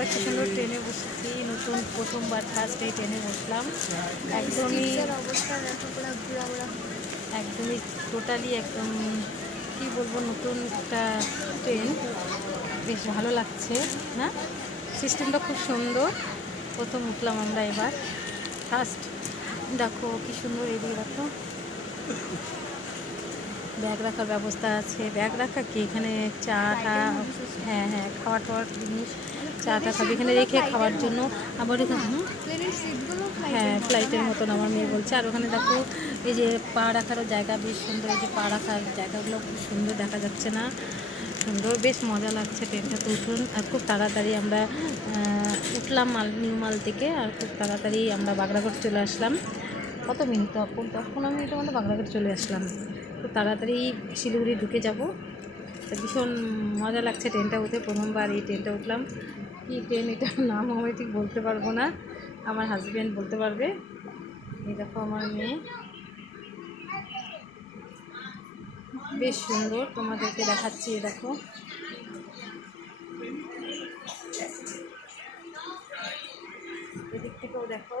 আমরা কি সুন্দর ট্রেনে বসেছি, নতুন প্রথমবার ফার্স্ট এই ট্রেনে বসলাম। একদমই অবস্থা দেখো, পুরো ঘোরা ঘোরা। একদমই টোটালি একদম কি বলবো, নতুন একটা ট্রেন, বেশ ভালো লাগছে না? সিস্টেমটা খুব সুন্দর। প্রথম উঠলাম আমরা এবার ফার্স্ট। দেখো কি সুন্দর, এদিকে দেখো ব্যাগ রাখার ব্যবস্থা আছে। ব্যাগ রাখা কি, এখানে চাটা, হ্যাঁ হ্যাঁ, খাওয়ার টাওয়ার জিনিস, চাটা খাবে এখানে রেখে খাওয়ার জন্য। আবার এখানে ট্রেনের সিটগুলো হ্যাঁ ফ্লাইটের মতন মতন আমার মেয়ে বলছে। আর ওখানে দেখো এই যে পা রাখারও জায়গা, বেশ সুন্দর। এই যে পা রাখার জায়গাগুলো খুব সুন্দর, দেখা যাচ্ছে না? সুন্দর, বেশ মজা লাগছে ট্রেনটাতে উঠুন। আর খুব তাড়াতাড়ি আমরা উঠলাম নিউ মাল থেকে, আর খুব তাড়াতাড়ি আমরা বাগড়াঘাট চলে আসলাম। কত মিনিট, তখন 10-15 মিনিটের মধ্যে বাগড়াঘাট চলে আসলাম। খুব তাড়াতাড়ি শিলিগুড়ি ঢুকে যাব। তো ভীষণ মজা লাগছে ট্রেনটা উঠে, প্রথমবার এই ট্রেনটা উঠলাম। কি ট্রেন এটার নাম আমি ঠিক বলতে পারবো না, আমার হাজব্যান্ড বলতে পারবে। এই দেখো আমার মেয়ে, বেশ সুন্দর, তোমাদেরকে দেখাচ্ছি। দেখো এদিক থেকেও দেখো,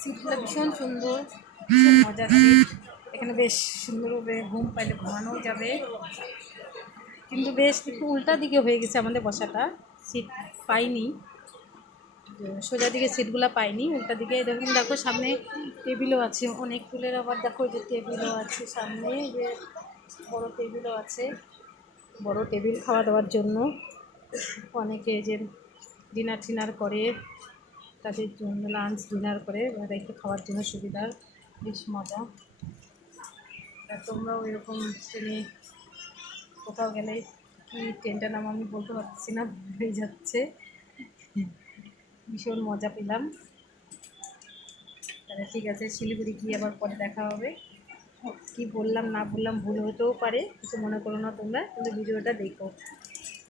সিটগুলো ভীষণ সুন্দর, ভীষণ মজার সিট। এখানে বেশ সুন্দরভাবে ঘুম পাইলে ঘুমানো যাবে। কিন্তু বেশ একটু উল্টা দিকে হয়ে গেছে আমাদের বসাটা, সিট পাইনি, সোজা দিকে সিটগুলো পাইনি, উল্টা দিকে। দেখুন, দেখো সামনে টেবিলও আছে অনেক ফুলের। আবার দেখো যে টেবিলও আছে সামনে, যে বড় টেবিলও আছে, বড় টেবিল খাওয়া দাওয়ার জন্য। অনেকে যে ডিনার টিনার করে, তাদের জন্য লাঞ্চ ডিনার করে রেখে খাওয়ার জন্য সুবিধার, বেশ মজা। তোমরাও এরকম ট্রেনে কোথাও গেলে, কি ট্রেনটার নাম আমি বলতে পারছি না, ভুলে যাচ্ছে। ভীষণ মজা পেলাম। তাহলে ঠিক আছে, শিলিগুড়ি গিয়ে আবার পরে দেখা হবে। কি বললাম না বললাম ভুল হতেও পারে, কিছু মনে করো না তোমরা, কিন্তু ভিডিওটা দেখো।